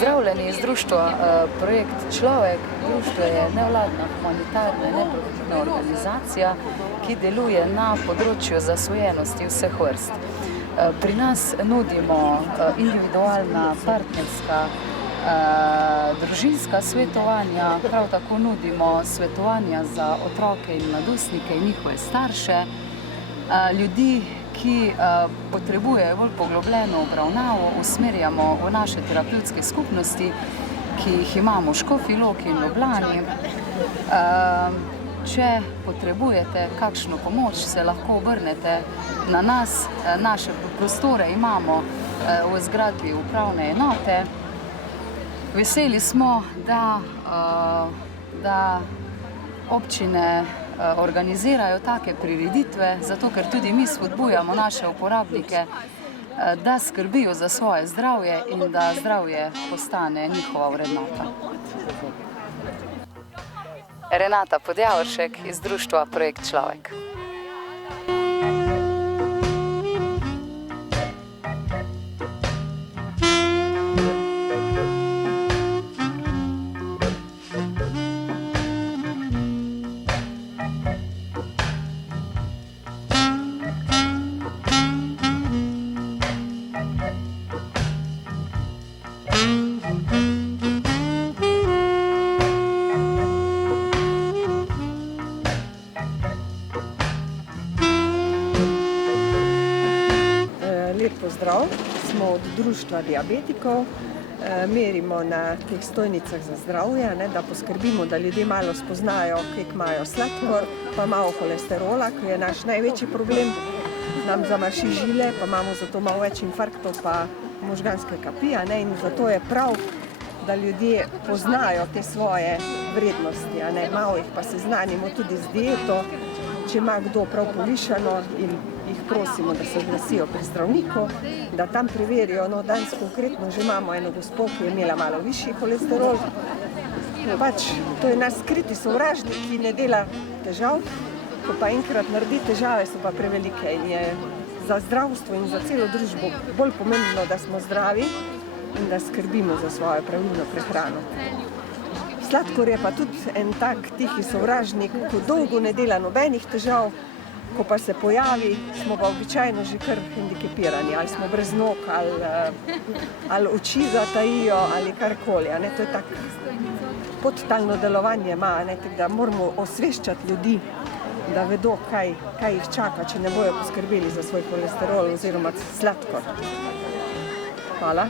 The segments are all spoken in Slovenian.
Pozdravljeni iz društva Projekt Človek. Društvo je nevladna, humanitarna, neprofitna organizacija, ki deluje na področju zasvojenosti vseh vrst. Pri nas nudimo individualna, partnerska, družinska svetovanja, prav tako nudimo svetovanja za otroke in mladostnike in njihove starše, ljudi, ki potrebujejo bolj poglobljeno obravnavo, usmerjamo v naše terapevtske skupnosti, ki jih imamo v Škofji Loki in Ljubljani. Če potrebujete kakšno pomoč, se lahko obrnete na nas. Naše prostore imamo v zgradbi upravne enote. Veseli smo, da občine organizirajo take prireditve, zato ker tudi mi spodbujamo naše uporabnike, da skrbijo za svoje zdravje in da zdravje postane njihova vrednota. Renata Podjavoršek iz društva Projekt Človek. Lep pozdrav, smo od društva diabetikov, merimo na teh stojnicah za zdravje, da poskrbimo, da ljudje malo spoznajo, koliko imajo sladkor, pa malo holesterola, ki je naš največji problem, nam zamrši žile, pa imamo zato malo več infarktov pa možganske kapi, in zato je prav, da ljudje poznajo te svoje vrednosti, malo jih pa seznanimo tudi z dieto, če ima kdo prav povišano in jih prosimo, da se oglasijo pri zdravniku, da tam preverijo. Danes konkretno že imamo eno gospo, ki je imela malo višji holesterol. To je naš skriti sovražnik, ki ne dela težav, ko pa enkrat naredi težave, so pa prevelike in je za zdravstvo in za celo družbo bolj pomembno, da smo zdravi in da skrbimo za svojo pravilno prehrano. Sladkor je pa tudi en tak tihi sovražnik, ko dolgo ne dela nobenih težav, ko pa se pojavi, smo pa običajno že kar hendikepirani, ali smo brez nog, ali oči zatajijo, ali karkoli. To je tako podtalno delovanje ima, tako da moramo osveščati ljudi, da vedo, kaj jih čaka, če ne bojo poskrbeli za svoj holesterol oziroma sladkor. Hvala.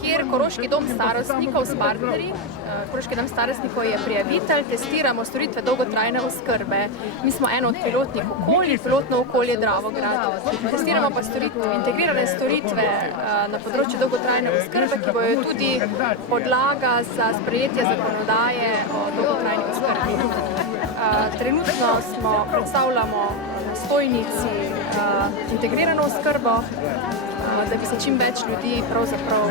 Kjer Koroški dom starostnikov s partnerji. Koroški dom starostnikov je prijavitelj, testiramo storitve dolgotrajne oskrbe. Mi smo eno od pilotnih okolij, pilotno okolje Dravograd. Testiramo pa integrirane storitve na področju dolgotrajne oskrbe, ki bojo tudi podlaga za sprejetje zakonodaje o dolgotrajni oskrbi. Trenutno predstavljamo na stojnici integrirano oskrbo, da bi se čim več ljudi pravzaprav...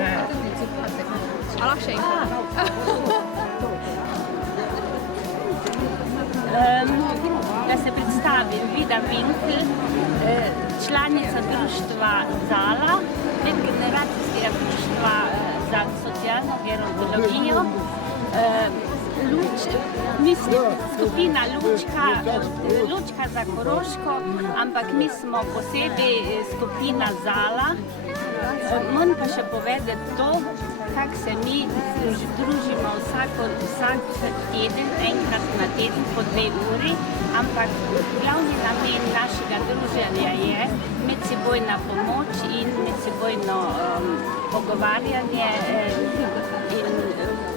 A lahko še enkrat? Da se predstavim, Vida Winkl, članica društva Zala, medgeneracijskega društva za socialno gerontologijo. Skupina Lučka za Koroško, ampak mi smo posebej skupina Zala. Moram pa še povedati to, kako se mi družimo vsak teden, enkrat na teden po 2 uri, ampak glavni namen našega druženja je medsebojna pomoč in medsebojno pogovarjanje in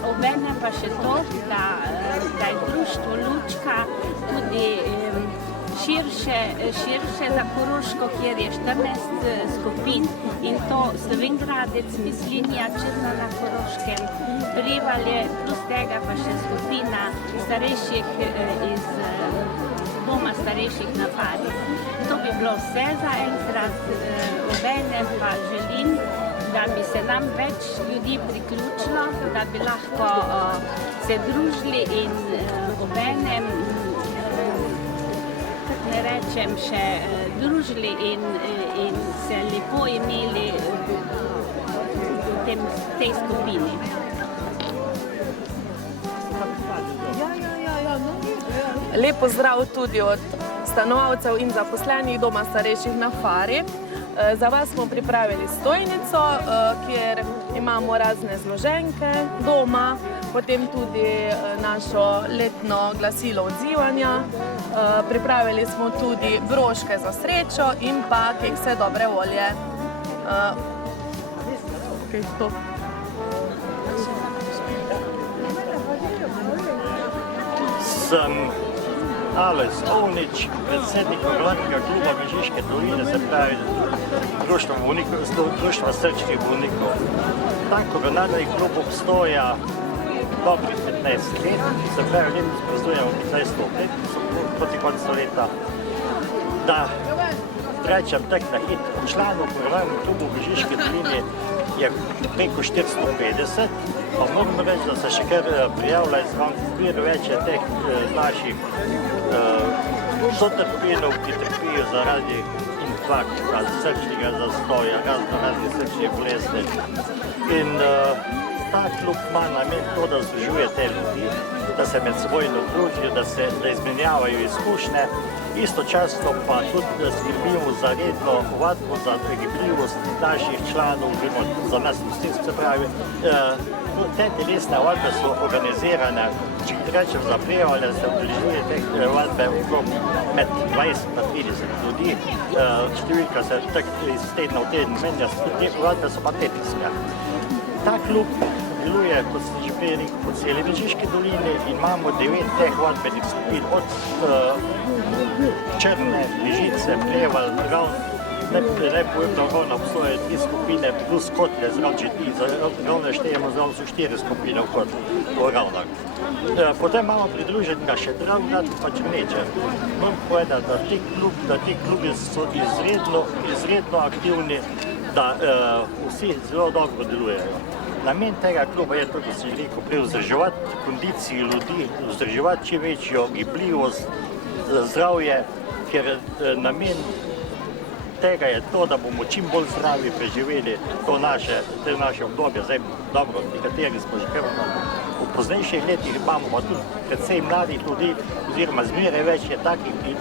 obenem pa še to, da je društvo Lučka tudi širše za Koroško, kjer je 14 skupin in to Slovengradec, Mislinja, Črna na Koroškem, Prevalje, plus tega pa še skupina starejših iz doma starejših na Pari. To bi bilo vse za enkrat, obenem pa želim, da bi se nam več ljudi priključilo, da bi lahko se družili in obenem, ne rečem, še družili in se lepo imeli tej skupini. Lep pozdrav tudi od stanovalcev in zaposlenih doma starejših na Fari. Za vas smo pripravili stojnico, kjer imamo razne zloženke doma, potem tudi našo letno glasilo odzivanja. Pripravili smo tudi broške za srečo in pa kekse dobre volje. Sem Alojz Ovnič, predsednik Poglavitnega kluba Mežiške doline, se pravi Društva srčnih bolnikov. Ta koronarni klub obstoja dobrih 15 let, se pravi letos praznujemo 15 let, proti koncu leta. Da rečem tak na hitro, članov Koronarnega kluba Mežiške doline je preko 450, pa moram reči, da se še kar prijavlja zbir več teh naših sotrpinov, ki trpijo zaradi infarkta, srčnega zastoja, raznih srčnih bolezni. In ta klub ima namen to, da združuje te ljudi, da se med seboj družijo, da izmenjavajo izkušnje, istočasno pa tudi, da skrbimo za redno vadbo, za gibljivost naših članov, za nas vsi, se pravi. Te telesne vadbe so organizirane, če rečem za prijavljanje, se udeležuje te vadbe med 20 in 30 ljudi. Številka se tako iz tedna v teden menja, te vadbe so pa tedenske. Ta klub deluje, kot ste že prej rekel, po celi Mežiški dolini in imamo 9 teh vadbenih skupin, od Črne, Mežice, Prevalj, Ravn. Najpomembno ravno obstoje 3 skupine plus Kotlje, ravno štejemo zraven so 4 skupine v Ravnah. Potem imamo pridruženega še Dravgrad pa Črneče. Moram povedati, da ti klubi so izredno aktivni, da vsi zelo dobro delujejo. Namen tega kluba je to, da si rekel, vzdrževati kondiciji ljudi, vzdrževati čim večjo gibljivost, zdravje, ker namen tega je to, da bomo čim bolj zdravi preživeli to naše obdobje. Zdaj, dobro, nekateri smo že kar v poznejših letih, imamo pa tudi predvsej mladih ljudi, oziroma zmeraj več je takih, ki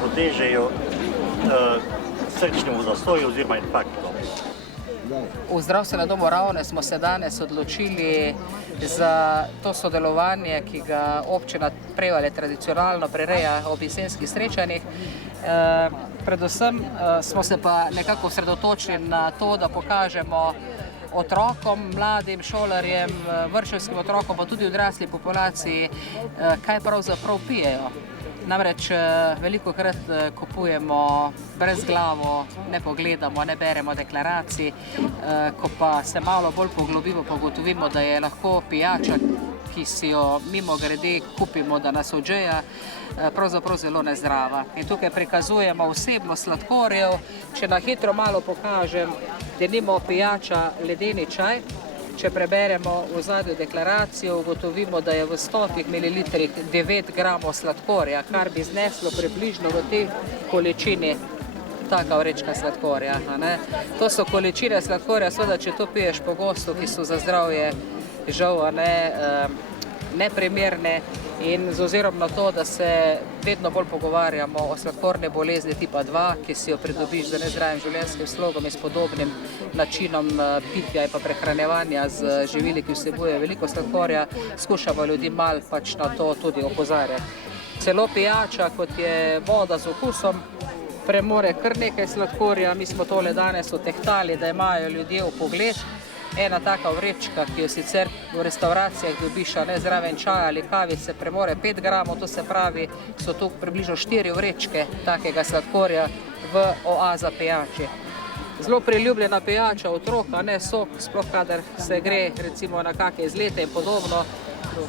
podležejo srčnemu zastoju oziroma infarktu. V zdravstvenem domu Ravne smo se danes odločili za to sodelovanje, ki ga občina Prevalj tradicionalno prireja ob jesenskih srečanjih. Predvsem smo se pa nekako osredotočili na to, da pokažemo otrokom, mladim, šolarjem, vrtčevskim otrokom, pa tudi odrasli populaciji, kaj pravzaprav pijejo. Namreč velikokrat kupujemo brezglavo, ne pogledamo, ne beremo deklaracij, ko pa se malo bolj poglobimo, pa ugotovimo, da je lahko pijača, ki si jo mimogrede kupimo, da nas odžeja, pravzaprav zelo nezdrava. In tukaj prikazujemo vsebnost sladkorjev. Če na hitro malo pokažem, denimo pijača ledeni čaj. Če preberemo v zadnjo deklaracijo, ugotovimo, da je v 100 ml 9 gramov sladkorja, kar bi zneslo približno v tej količini taka vrečka sladkorja. To so količine sladkorja, seveda, če to piješ pogosto, ki so za zdravje žal neprimerne, in z ozirom na to, da se vedno bolj pogovarjamo o sladkorni bolezni tipa 2, ki si jo pridobiš z nezdravim življenjskim slogom in s podobnim načinom pitja in pa prehranjevanja z živili, ki vsebujejo veliko sladkorja, skušamo ljudi malo pač na to tudi opozarjati. Celo pijača, kot je voda z okusom, premore kar nekaj sladkorja. Mi smo tole danes otehtali, da imajo ljudje vpogled. Ena taka vrečka, ki jo sicer v restauracijah dobiš zraven čaja ali kavice, premore 5 gramov, to se pravi, so tu približno 4 vrečke takega sladkorja v oaza pijači. Zelo priljubljena pijača otroka, ne sok, sploh kadar se gre recimo na kakšne izlete in podobno.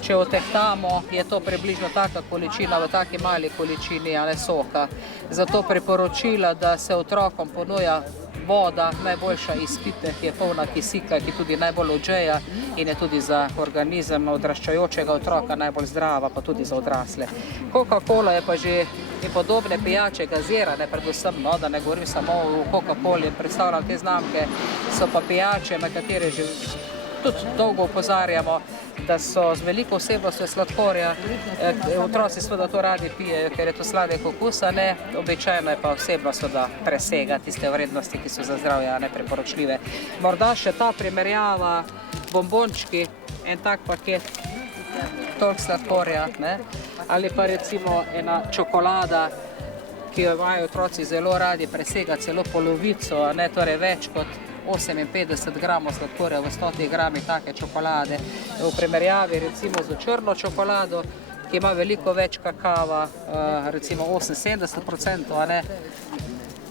Če otehtamo, je to približno taka količina v taki mali količini soka. Zato priporočila, da se otrokom ponuja voda, najboljša iz pipe, ki je polna kisika, ki tudi najbolj odžeja in je tudi za organizem odraščajočega otroka najbolj zdrava, pa tudi za odrasle. Coca-Cola je pa že in podobne pijače, gazirane predvsem, no, da ne govorim samo o Coca-Coli, predstavljam te znamke, so pa pijače, na katere že tudi dolgo opozarjamo, da so z veliko vsebnostjo sladkorja. Otroci seveda to radi pijejo, ker je to sladkega okusa, ne, običajno je pa vsebnost da presega tiste vrednosti, ki so za zdravje nepriporočljive. Morda še ta primerjava, bombončki, en tak paket, toliko sladkorja, ne, ali pa recimo ena čokolada, ki jo imajo otroci zelo radi, presega celo polovico, ne, torej več kot 58 gramov sladkorja v 100 gramih take čokolade. V primerjavi recimo z črno čokolado, ki ima veliko več kakava, recimo 78%, ne,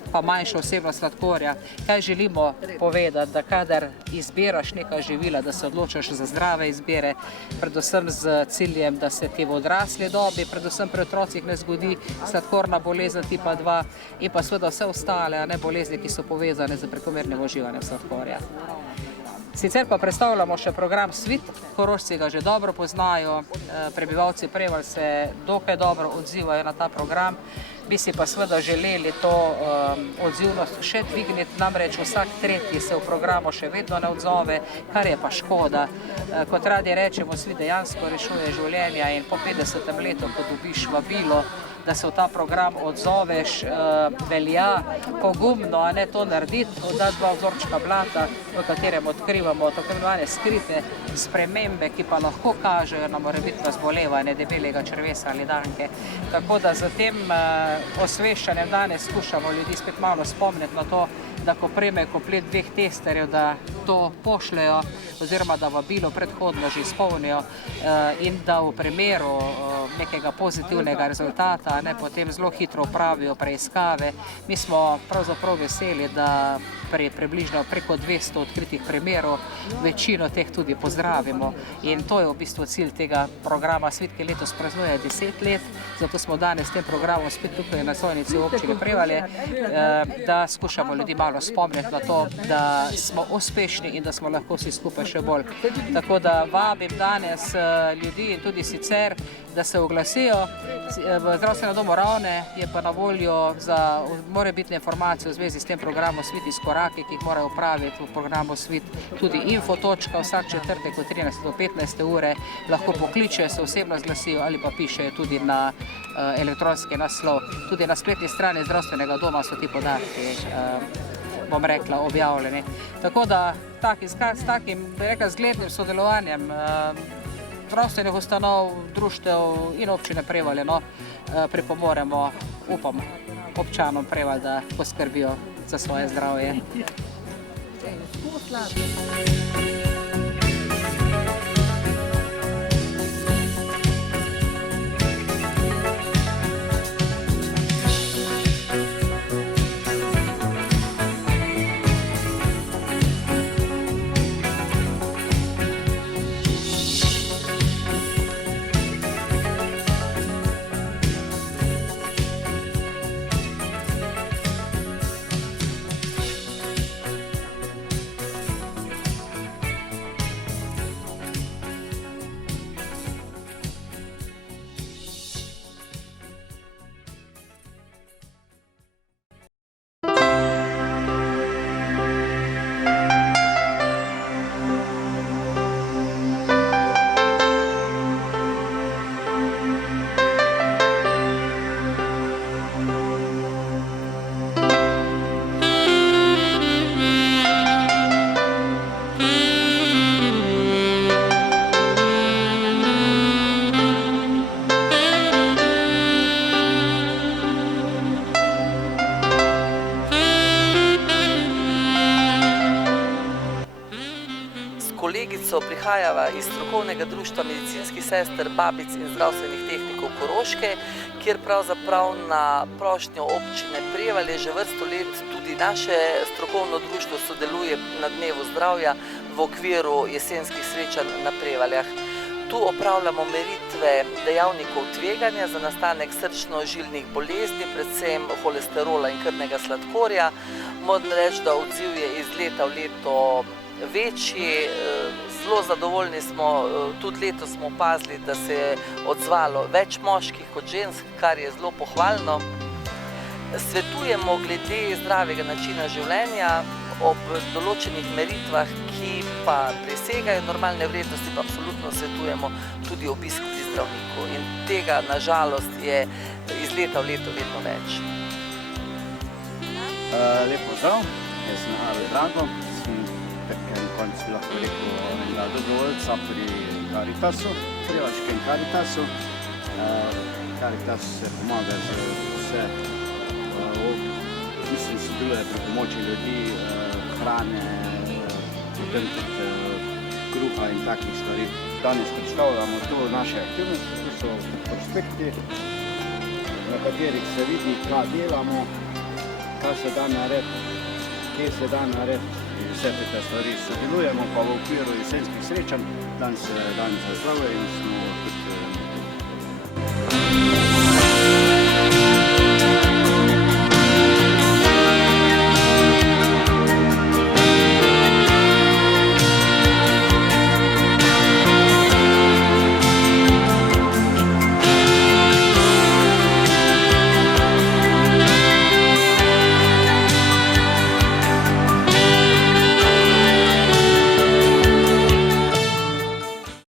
pa manjša vsebnost sladkorja. Kaj želimo povedati, da kadar izbiraš neka živila, da se odločaš za zdrave izbire, predvsem z ciljem, da se ti v odrasli dobi, predvsem pri otrocih ne zgodi sladkorna bolezen tipa 2 in pa seveda vse ostale bolezni, ki so povezane z prekomernim uživanjem sladkorja. Sicer pa predstavljamo še program Svit, Korošci ga že dobro poznajo, prebivalci Prevalj se dokaj dobro odzivajo na ta program. Bi si pa seveda želeli to odzivnost še dvigniti, namreč vsak tretji se v programu še vedno ne odzove, kar je pa škoda. Kot radi rečemo, Svit dejansko rešuje življenja in po 50. letu, ko dobiš vabilo, da se v ta program odzoveš, velja pogumno, a ne to narediti, oddati 2 vzorčka blata, v katerem odkrivamo tako imenovane skrite spremembe, ki pa lahko kažejo na morebitno zbolevanje debelega črevesa ali danke. Tako da z tem osveščanjem danes skušamo ljudi spet malo spomniti na to, da ko prejmejo komplet 2 testerjev, da to pošljejo oziroma da vabilo predhodno že izpolnijo in da v primeru nekega pozitivnega rezultata potem zelo hitro opravijo preiskave. Mi smo pravzaprav veseli, da pri približno preko 200 odkritih primerov večino teh tudi pozdravimo. In to je v bistvu cilj tega programa Svit, ki letos praznuje 10 let. Zato smo danes s tem programom spet tukaj na stojnici v občini Prevalje, da skušamo ljudi malo spomniti na to, da smo uspešni in da smo lahko vsi skupaj še bolj. Tako da vabim danes ljudi in tudi sicer, da se oglasijo. V zdravstvenem domu Ravne je pa na voljo za morebitne informacije v zvezi s tem programom Svit izkoraki, ki jih morajo upraviti v programu Svit, tudi infotočka vsak četrtek od 13 do 15 ure, lahko pokličejo, se osebno zglasijo ali pa pišejo tudi na elektronski naslov. Tudi na spletni strani zdravstvenega doma so ti podatki, bom rekla, objavljeni. Tako da s takim, bi rekla, zglednim sodelovanjem zdravstvenih ustanov, društev in občine Prevalje pripomoremo, upam, občanom Prevalj, da poskrbijo za svoje zdravje. Prihajava iz strokovnega društva medicinskih sester, babic in zdravstvenih tehnikov Koroške, kjer pravzaprav na prošnjo občine Prevalje že vrsto let tudi naše strokovno društvo sodeluje na Dnevu zdravja v okviru jesenskih srečanj na Prevaljah. Tu opravljamo meritve dejavnikov tveganja za nastanek srčno-žilnih bolezni, predvsem holesterola in krvnega sladkorja. Moram reči, da odziv je iz leta v leto večji. Zelo zadovoljni smo, tudi letos smo opazili, da se je odzvalo več moških kot žensk, kar je zelo pohvalno. Svetujemo glede zdravega načina življenja ob določenih meritvah, ki pa presegajo normalne vrednosti, pa absolutno svetujemo tudi obisk pri zdravniku. In tega, na žalost, je iz leta v leto vedno več. Lep pozdrav, jaz sem Harald Drago, sem tako en konc bi lahko rekel dobrovoljca pri Caritasu, Prevaljškem Caritasu. Caritas se pomaga z vse, mislim, sodeluje pri pomoči ljudi, hrane, potem tudi kruha in takih stvari. Danes predstavljamo tu naše aktivnosti, tu so prospekti, na katerih se vidi, kaj delamo, kaj se da narediti, kje se da narediti in vse te stvari. Sodelujemo pa v okviru jesenskih srečanj, danes je dan za zdravje in smo tudi